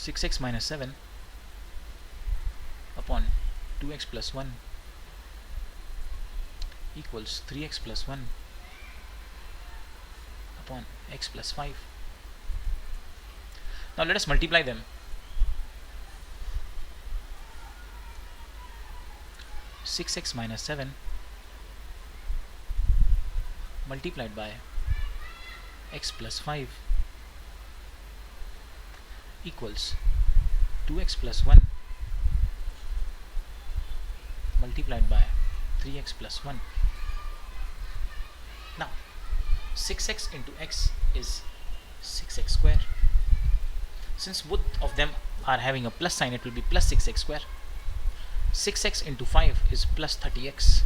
6x minus 7 upon 2x plus 1 equals 3x plus 1 upon x plus 5. Now let us multiply them. 6x minus 7 multiplied by x plus 5 equals 2x plus 1 multiplied by 3x plus 1. Now 6x into x is 6x square. Since both of them are having a plus sign, it will be plus 6x square. 6x into 5 is plus 30x.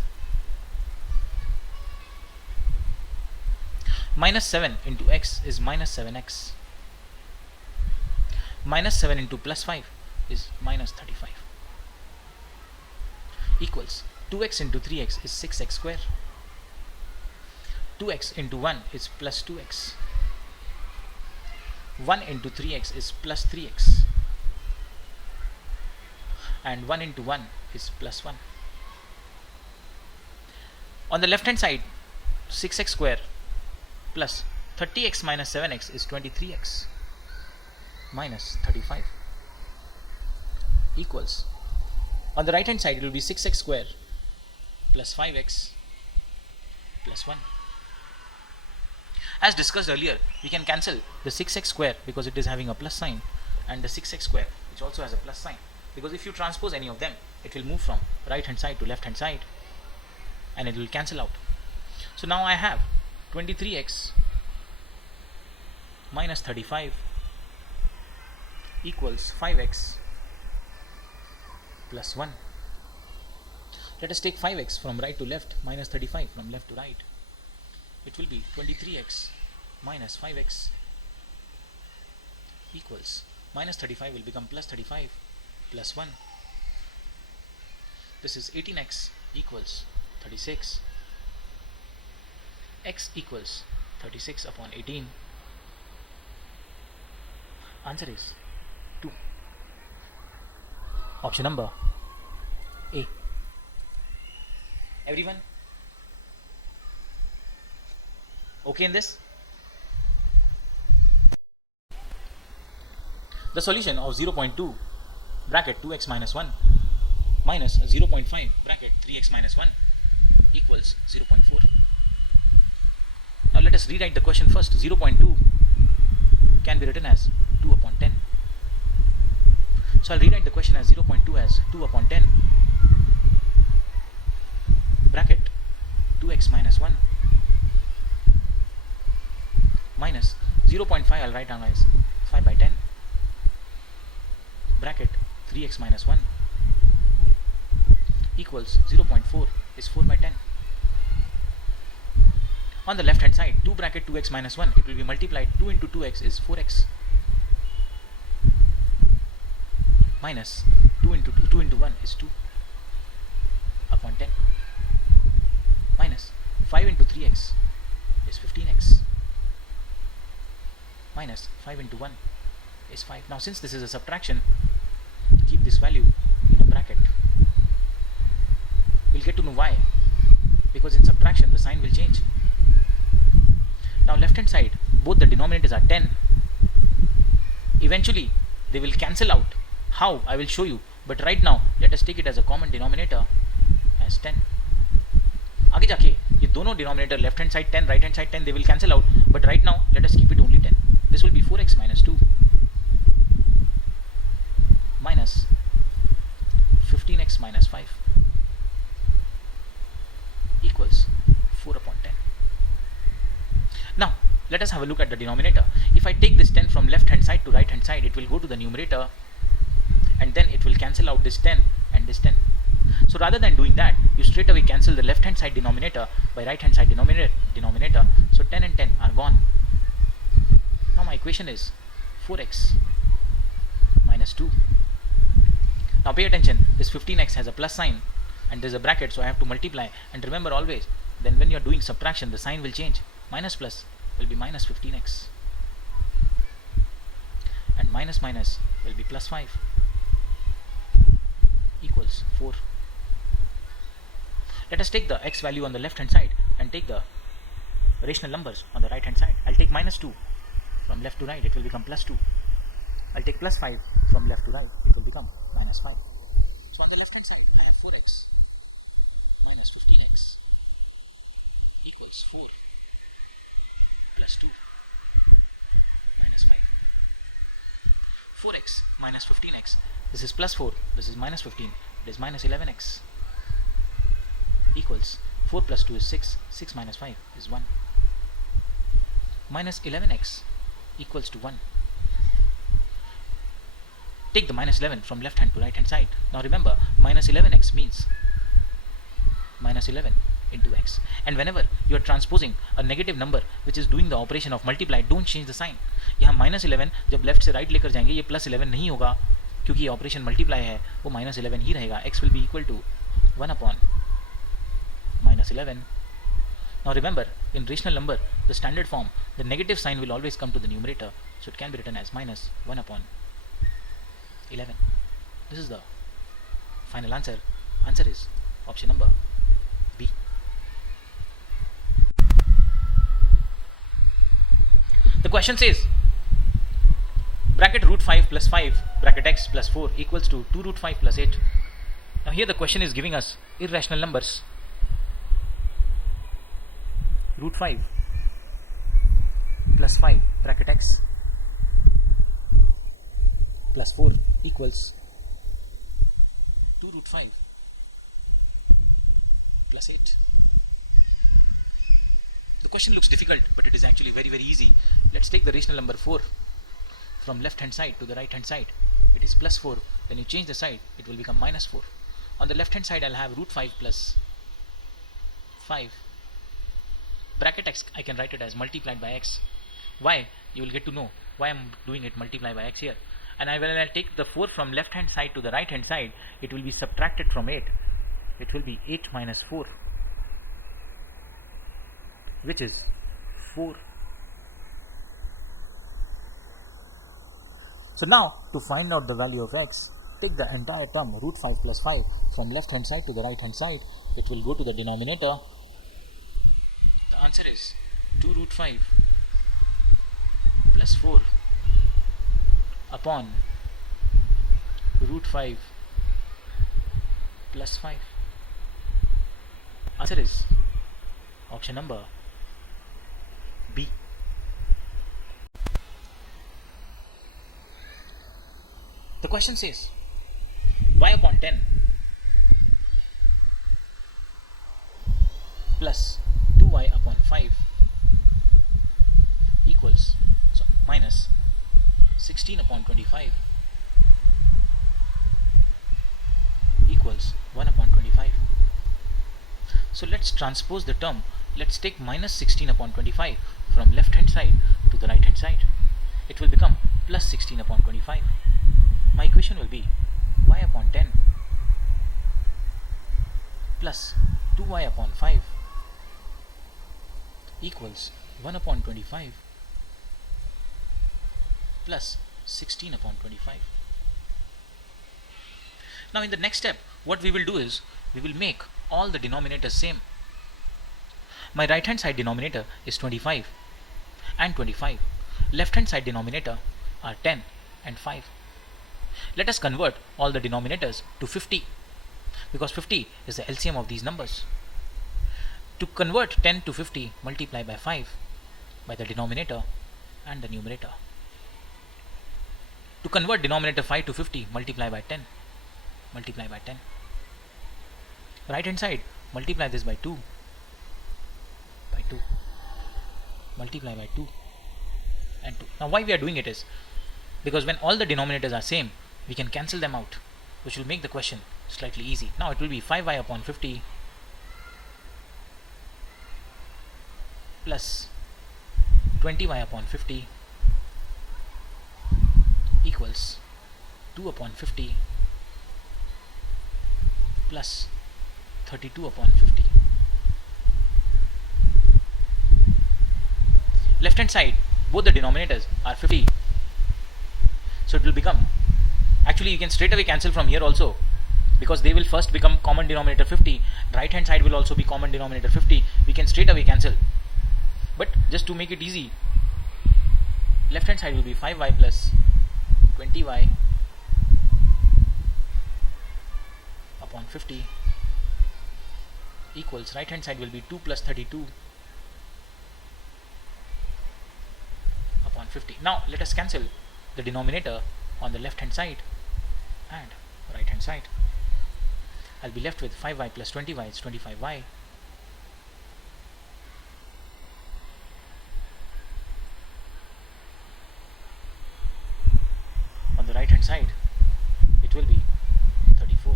Minus 7 into x is minus 7x. Minus 7 into plus 5 is minus 35. Equals 2x into 3x is 6x square. 2x into 1 is plus 2x. 1 into 3x is plus 3x. And 1 into 1 is plus 1. On the left hand side, 6x square plus 30x minus 7x is 23x minus 35 equals, on the right hand side it will be 6x square plus 5x plus 1. As discussed earlier, we can cancel the 6x square because it is having a plus sign, and the 6x square which also has a plus sign, because if you transpose any of them, it will move from right hand side to left hand side and it will cancel out. So now I have 23x minus 35 equals 5x plus 1. Let us take 5x from right to left, minus 35 from left to right. It will be 23x minus 5x equals, minus 35 will become plus 35 plus 1. This is 18x equals 36. X equals 36 upon 18. Answer is 2. Option number A. Everyone okay in this? The solution of 0.2 bracket 2x minus 1 minus 0.5 bracket 3x minus 1 equals 0.4. Now let us rewrite the question first. 0.2 can be written as 2 upon 10. So I'll rewrite the question as 0.2 as 2 upon 10 bracket 2x minus 1 minus 0.5 I'll write down as 5 by 10 bracket 3x minus 1 equals 0.4 is 4 by 10. On the left hand side, 2 bracket 2x minus 1, it will be multiplied. 2 into 2x is 4x minus 2 into 1 is 2 upon 10 minus 5 into 3x is 15x minus 5 into 1 is 5. Now since this is a subtraction, keep this value in a bracket. We'll get to know why, because in subtraction the sign will change. Now left hand side, both the denominators are 10. Eventually they will cancel out. How? I will show you, but right now let us take it as a common denominator as 10. आगे जाके ये दोनों denominator left hand side 10, right hand side 10, they will cancel out, but right now let us keep it only 10. This will be 4x minus 2 minus 15x minus 5 equals 4 upon 10. Now let us have a look at the denominator. If I take this 10 from left hand side to right hand side, it will go to the numerator and then it will cancel out this 10 and this 10. So rather than doing that, you straight away cancel the left hand side denominator by right hand side denominator. So 10 and 10 are gone. Now my equation is 4x minus 2. Now pay attention, this 15x has a plus sign and there's a bracket, so I have to multiply. And remember always, then when you are doing subtraction, the sign will change. Minus plus will be minus 15x and minus minus will be plus 5 equals 4. Let us take the x value on the left hand side and take the rational numbers on the right hand side. I'll take minus 2 from left to right, it will become plus 2. I'll take plus 5 from left to right, it will become minus 5. So on the left hand side I have 4x minus 15x equals 4 plus 2 minus 5. 4x minus 15x, this is plus 4, this is minus 15, it is minus 11x equals 4 plus 2 is 6, 6 minus 5 is 1. Minus 11x equals to 1. Take the minus 11 from left hand to right hand side. Now remember, minus 11x means minus 11 into x. And whenever you are transposing a negative number which is doing the operation of multiply, don't change the sign. यहाँ minus 11 जब left से right लेकर जाएंगे ये plus 11 नहीं होगा, क्योंकि ये operation multiply है, वो minus 11 ही रहेगा. X will be equal to 1 upon minus 11. Now remember, in rational number, the standard form, the negative sign will always come to the numerator, so it can be written as minus 1 upon 11. This is the final answer. Answer is option number B. The question says bracket root 5 plus 5 bracket x plus 4 equals to 2 root 5 plus 8. Now here the question is giving us irrational numbers. Root 5 plus 5 bracket x plus 4 equals 2 root 5 plus 8. The question looks difficult, but it is actually very easy. Let's take the rational number 4 from left hand side to the right hand side. It is plus 4, then you change the side, it will become minus 4. On the left hand side I'll have root 5 plus 5 bracket x. I can write it as multiplied by x. Why? You will get to know why I'm doing it multiply by x here. And when I take the 4 from left hand side to the right hand side, it will be subtracted from 8. It will be 8 minus 4, which is 4. So now to find out the value of x, take the entire term root 5 plus 5 from left hand side to the right hand side. It will go to the denominator. The answer is 2 root 5 plus 4 upon root 5 plus 5. Answer is option number B. The question says y upon 10 plus 2y upon 5 equals minus 16 upon 25 equals 1 upon 25. So let's transpose the term. Let's take minus 16 upon 25 from left hand side to the right hand side. It will become plus 16 upon 25. My equation will be y upon 10 plus 2y upon 5 equals 1 upon 25 plus 16 upon 25. Now in the next step, what we will do is, we will make all the denominators same. My right hand side denominator is 25 and 25. Left hand side denominator are 10 and 5. Let us convert all the denominators to 50, because 50 is the LCM of these numbers. To convert 10 to 50, multiply by 5 by the denominator and the numerator. To convert denominator 5 to 50, multiply by 10. Multiply by 10. Right hand side, multiply this by 2. By 2. Multiply by 2 and 2. Now why we are doing it is, because when all the denominators are same, we can cancel them out, which will make the question slightly easy. Now it will be 5y upon 50 plus 20y upon 50 equals 2 upon 50 plus 32 upon 50. Left hand side, both the denominators are 50. So it will become, actually you can straight away cancel from here also, because they will first become common denominator 50, right hand side will also be common denominator 50. We can straight away cancel, but just to make it easy, left hand side will be 5y plus 20y upon 50 equals, right hand side will be 2 plus 32 upon 50. Now let us cancel the denominator on the left hand side and right hand side. I'll be left with 5y plus 20y is 25y. On the right hand side it will be 34.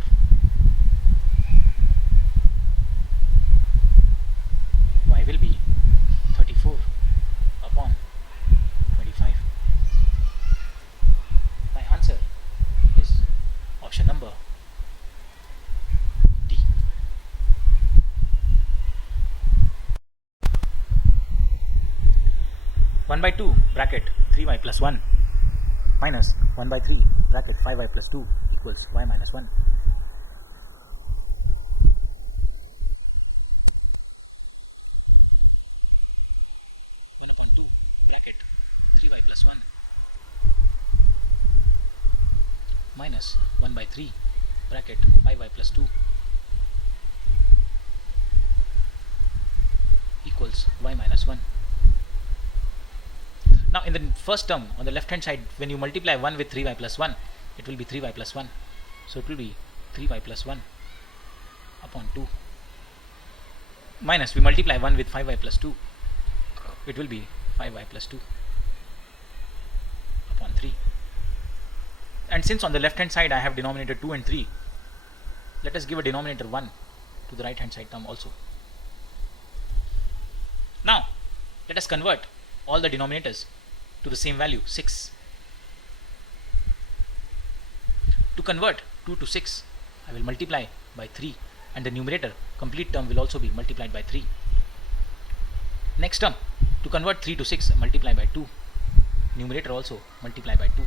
Y will be 34 upon 25. My answer is option number D. One by 2 bracket 3y plus 1 minus 1 by 3 bracket 5y plus 2 equals y minus 1. Minus 1 by 3 bracket 5y plus 2 equals y minus 1. Now in the first term on the left hand side, when you multiply 1 with 3y plus 1, it will be 3y plus 1. So it will be 3y plus 1 upon 2 minus, we multiply 1 with 5y plus 2, it will be 5y plus 2 upon 3. And since on the left hand side I have denominator 2 and 3, let us give a denominator 1 to the right hand side term also. Now let us convert all the denominators to the same value, 6. To convert 2 to 6, I will multiply by 3, and the numerator complete term will also be multiplied by 3. Next term, to convert 3 to 6, multiply by 2, numerator also multiply by 2.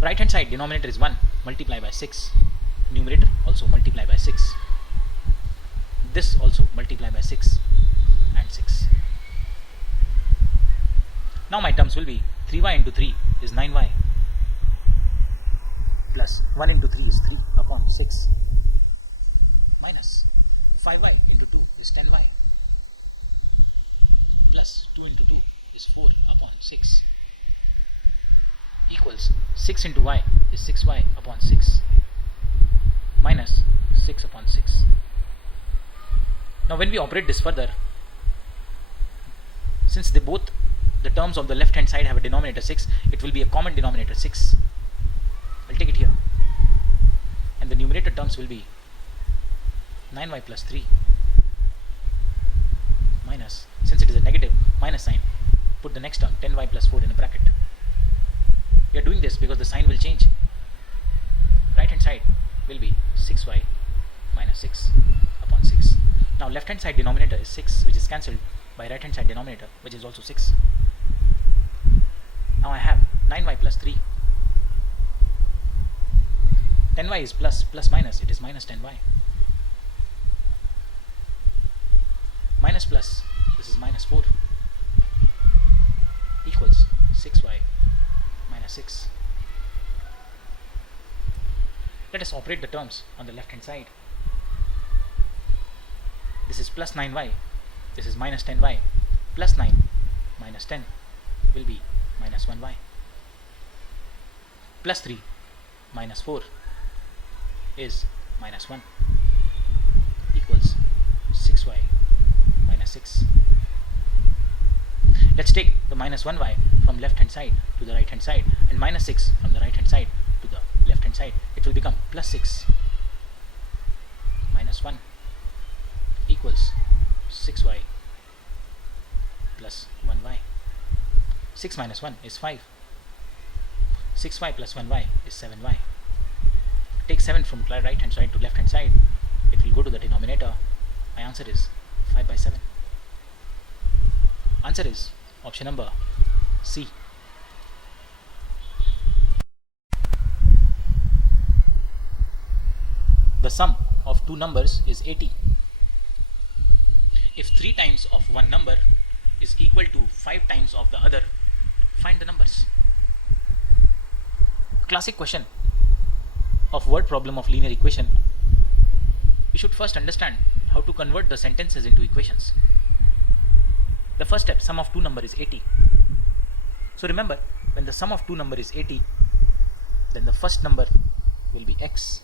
Right hand side denominator is 1, multiply by 6, numerator also multiply by 6, this also multiply by 6 and 6. Now my terms will be 3y into 3 is 9y plus 1 into 3 is 3 upon 6 minus 5y into 2 is 10y plus 2 into 2 is 4 upon 6 equals 6 into y is 6y upon 6 minus 6 upon 6. Now when we operate this further, since they both the terms of the left hand side have a denominator 6, it will be a common denominator 6. I'll take it here, and the numerator terms will be 9y plus 3 minus, since it is a negative, minus sign, put the next term 10y plus 4 in a bracket. We are doing this because the sign will change. Right hand side will be 6y minus 6 upon 6. Now left hand side denominator is 6, which is cancelled by right hand side denominator, which is also 6. Now I have 9y plus 3. 10y is plus, plus minus, it is minus 10y. Minus plus, this is minus 4, equals 6y minus 6. Let us operate the terms on the left hand side. This is plus 9y, this is minus 10y, plus 9 minus 10 will be minus 1y, plus 3 minus 4 is minus 1 equals 6y minus 6. Let's take the minus 1y from left hand side to the right hand side and minus 6 from the right hand side to the left hand side. It will become plus 6 minus 1 equals 6y plus 1y. 6 minus 1 is 5. 6y plus 1y is 7y. Take 7 from right hand side to left hand side, it will go to the denominator. My answer is 5 by 7. Answer is option number C. the sum of two numbers is 80. If 3 times of one number is equal to 5 times of the other, find the numbers. Classic question of word problem of linear equation. We should first understand how to convert the sentences into equations. The first step, sum of two number is 80. So remember, when the sum of two number is 80, then the first number will be x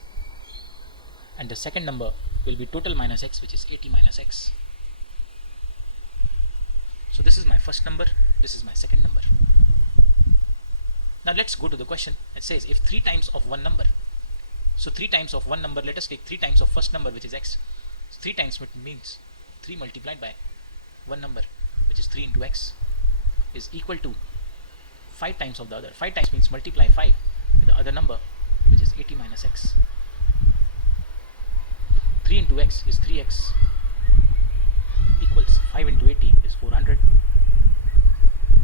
and the second number will be total minus x, which is 80 minus x. So this is my first number, this is my second number. Now let's go to the question. It says if 3 times of one number, so 3 times of one number, let us take 3 times of first number, which is x. So 3 times means 3 multiplied by one number, which is 3 into x, is equal to 5 times of the other. 5 times means multiply 5 with the other number, which is 80 minus x. 3 into x is 3x, equals 5 into 80 is 400,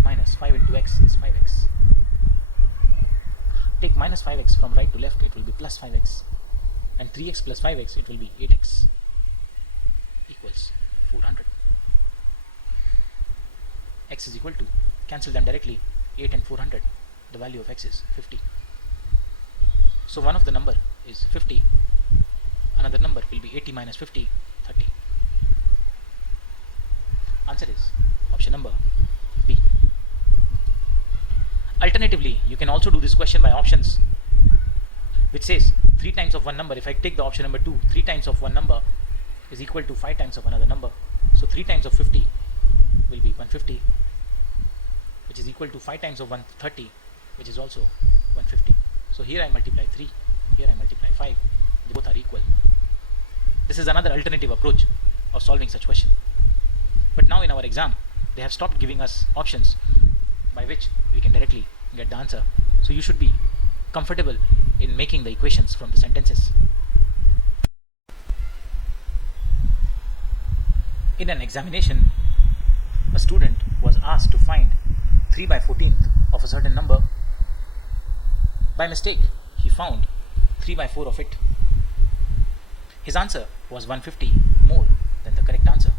minus 5 into x is 5x. Take minus 5x from right to left, it will be plus 5x, and 3x plus 5x, it will be 8x, equals 400. X is equal to, cancel them directly, 8 and 400, the value of x is 50. So one of the number is 50, another number will be 80 minus 50, 30. Answer is option number B. Alternatively, you can also do this question by options, which says 3 times of one number. If I take the option number 2, 3 times of one number is equal to 5 times of another number. So 3 times of 50 will be 150, which is equal to 5 times of 130, which is also 150. So here I multiply 3, here I multiply 5, they both are equal. This is another alternative approach of solving such question. But now in our exam, they have stopped giving us options by which we can directly get the answer. So you should be comfortable in making the equations from the sentences. In an examination, a student was asked to find 3 by 14th of a certain number. By mistake, he found 3 by 4 of it. His answer was 150 more than the correct answer.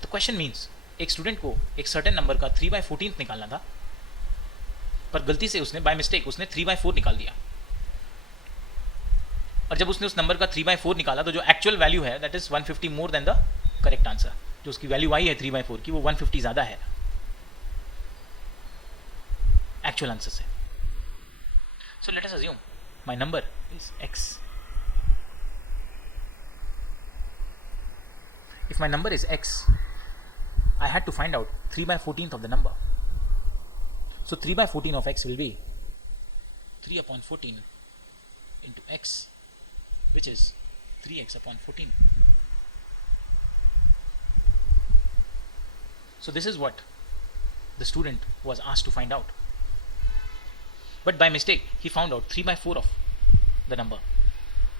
The question means एक student को एक certain number का 3 by 14th निकालना था, पर गलती से उसने बाय मिस्टेक उसने 3 by 4 निकाल दिया, और जब उसने उस नंबर का 3 by 4 निकाला तो जो एक्चुअल वैल्यू है that is 150 more than the correct answer. जो उसकी वैल्यू आई है 3 by 4 की, वो 150 ज़्यादा है एक्चुअल आंसर से. So let us assume my number is x. If my number is x, I had to find out 3 by 14th of the number. So 3 by 14 of x will be 3 upon 14 into x, which is 3x upon 14. So this is what the student was asked to find out. But by mistake, he found out 3 by 4 of the number.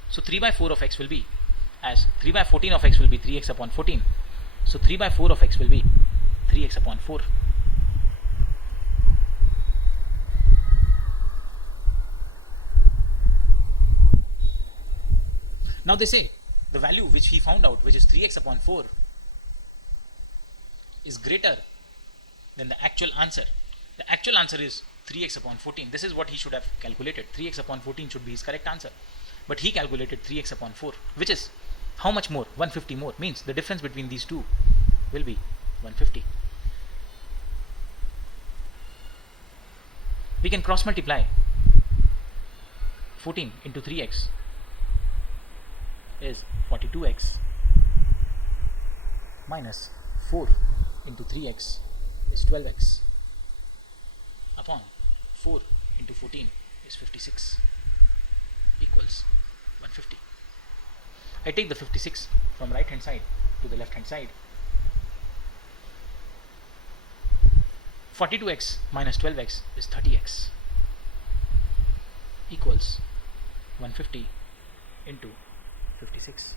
So 3 by 4 of x will be, as 3 by 14 of x will be 3x upon 14. So 3 by 4 of x will be 3x upon 4. Now they say the value which he found out, which is 3x upon 4, is greater than the actual answer. The actual answer is 3x upon 14. This is what he should have calculated. 3x upon 14 should be his correct answer. But he calculated 3x upon 4, which is how much more? 150 more. Means the difference between these two will be 150. We can cross multiply 14 into 3x is 42x, minus 4 into 3x is 12x, upon 4 into 14 is 56, equals 150. I take the 56 from right hand side to the left hand side. 42x minus 12x is 30x, equals 150 into 56.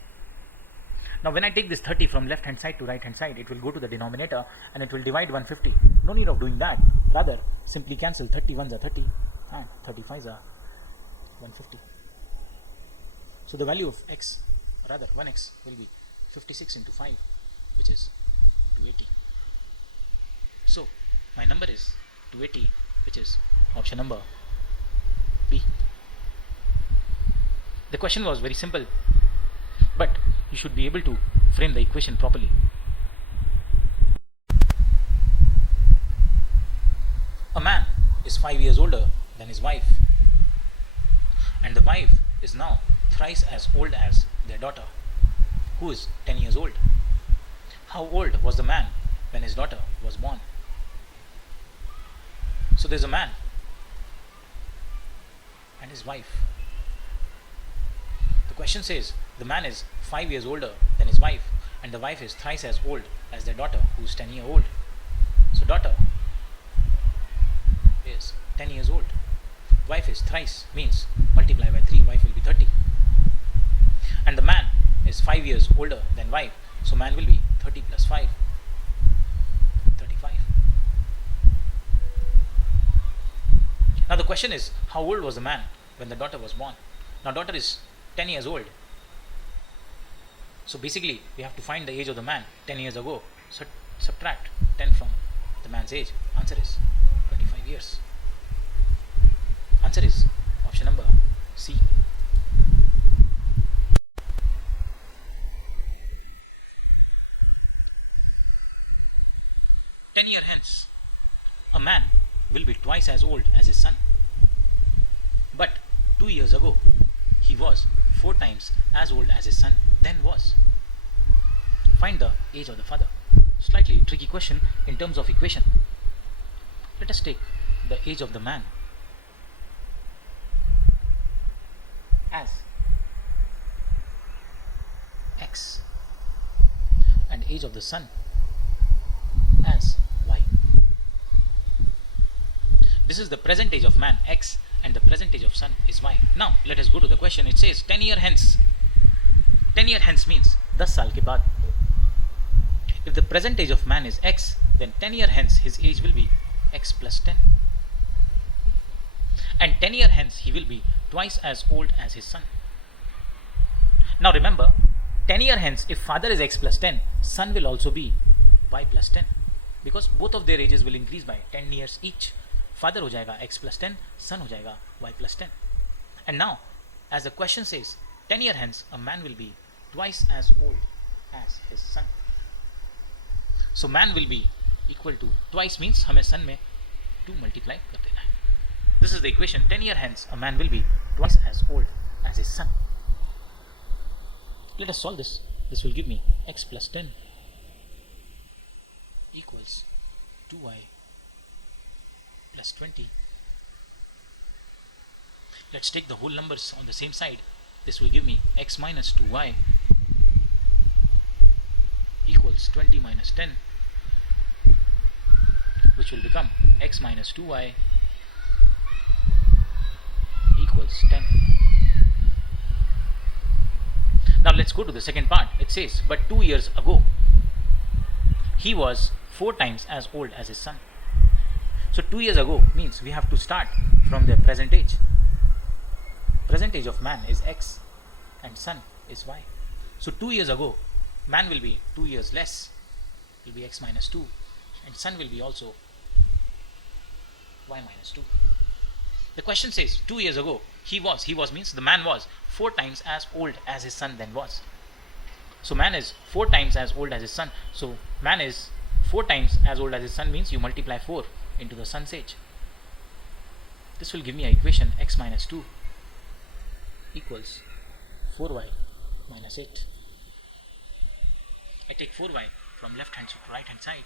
Now when I take this 30 from left hand side to right hand side, it will go to the denominator and it will divide 150. No need of doing that. Rather, simply cancel 30 ones are 30 and 35s are 150. So the value of x, rather 1x, will be 56 into 5, which is 280. So my number is 280, which is option number B. The question was very simple, but you should be able to frame the equation properly. A man is 5 years older than his wife, and the wife is now thrice as old as their daughter, who is 10 years old. How old was the man when his daughter was born? So there's a man and his wife. The question says the man is 5 years older than his wife, and the wife is thrice as old as their daughter, who is 10 years old. So daughter is 10 years old. Wife is thrice, means multiply by 3, wife will be 30. And the man is 5 years older than wife, so man will be 30 plus 5, 35. Now the question is, how old was the man when the daughter was born? Now daughter is 10 years old. So basically we have to find the age of the man 10 years ago. So subtract 10 from the man's age. Answer is 25 years. Answer is option number C. 10 years hence, a man will be twice as old as his son. But 2 years ago, he was 4 times as old as his son then was. Find the age of the father. Slightly tricky question in terms of equation. Let us take the age of the man as x and age of the son as y. This is the present age of man, x, and the present age of son is y. Now let us go to the question. It says 10 year hence. 10 year hence means 10 साल के बाद. If the present age of man is x, then 10 year hence his age will be x plus 10. And 10 year hence he will be twice as old as his son. Now remember, 10 year hence, if father is x plus 10, son will also be y plus 10, because both of their ages will increase by 10 years each. Father हो जाएगा x plus 10, son हो जाएगा y plus 10. And now, as the question says, 10 year hence, a man will be twice as old as his son. So man will be equal to twice means हमें son में 2 multiply कर देना है. This is the equation. 10 year hence, a man will be twice as old as his son. Let us solve this. This will give me x plus 10 equals 2y plus 20. Let's take the whole numbers on the same side. This will give me x minus 2y equals 20 minus 10, which will become x minus 2y equals 10. Now let's go to the second part. It says, but 2 years ago, he was 4 times as old as his son. So 2 years ago means we have to start from their present age. Present age of man is x and son is y. So 2 years ago, man will be 2 years less, will be x minus 2, and son will be also y minus 2. The question says 2 years ago, he was means the man was 4 times as old as his son then was. So man is 4 times as old as his son. So man is 4 times as old as his son means you multiply 4 into the son's age. This will give me an equation x minus 2 equals 4y minus 8. I take 4y from left hand to right hand side.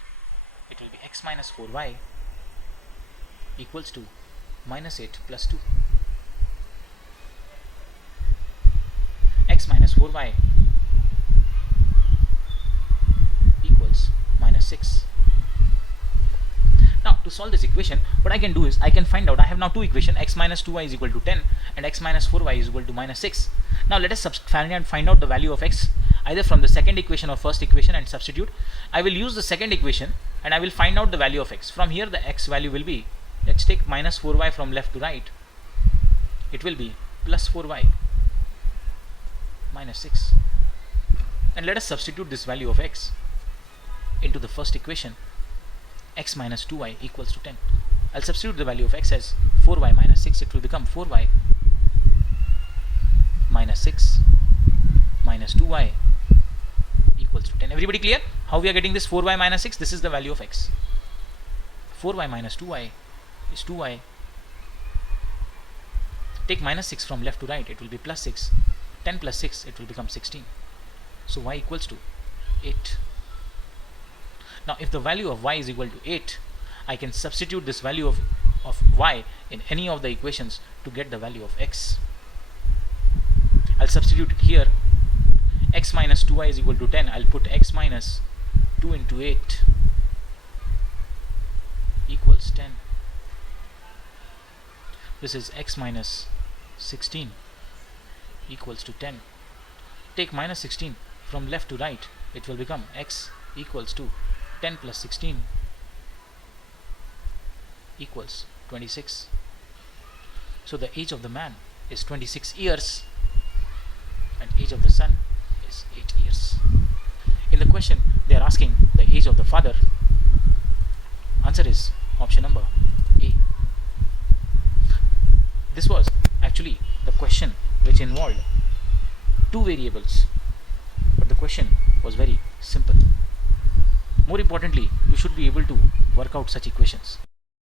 It will be x minus 4y equals to minus 8 plus 2. X minus 4y equals minus 6. Now to solve this equation, what I can do is I can find out, I have now two equations, x minus 2y is equal to 10 and x minus 4y is equal to minus 6. Now let us find out the value of x either from the second equation or first equation and substitute. I will use the second equation and I will find out the value of x. From here the x value will be, let's take minus 4y from left to right. It will be plus 4y minus 6. And let us substitute this value of x into the first equation, x minus 2y equals to 10. I'll substitute the value of x as 4y minus 6. It will become 4y minus 6 minus 2y equals to 10. Everybody clear how we are getting this 4y minus 6? This is the value of x. 4y minus 2y is 2y. Take minus 6 from left to right, it will be plus 6. 10 plus 6, it will become 16. So y equals to 8. Now if the value of y is equal to 8, I can substitute this value of y in any of the equations to get the value of x. I'll substitute it here. X minus 2y is equal to 10. I'll put x minus 2 into 8 equals 10. This is x minus 16 equals to 10. Take minus 16 from left to right, it will become x equals to 10 plus 16 equals 26. So the age of the man is 26 years and age of the son is 8 years. In the question they are asking the age of the father. Answer is option number A. This was actually the question which involved two variables, but the question was very simple. More importantly, you should be able to work out such equations.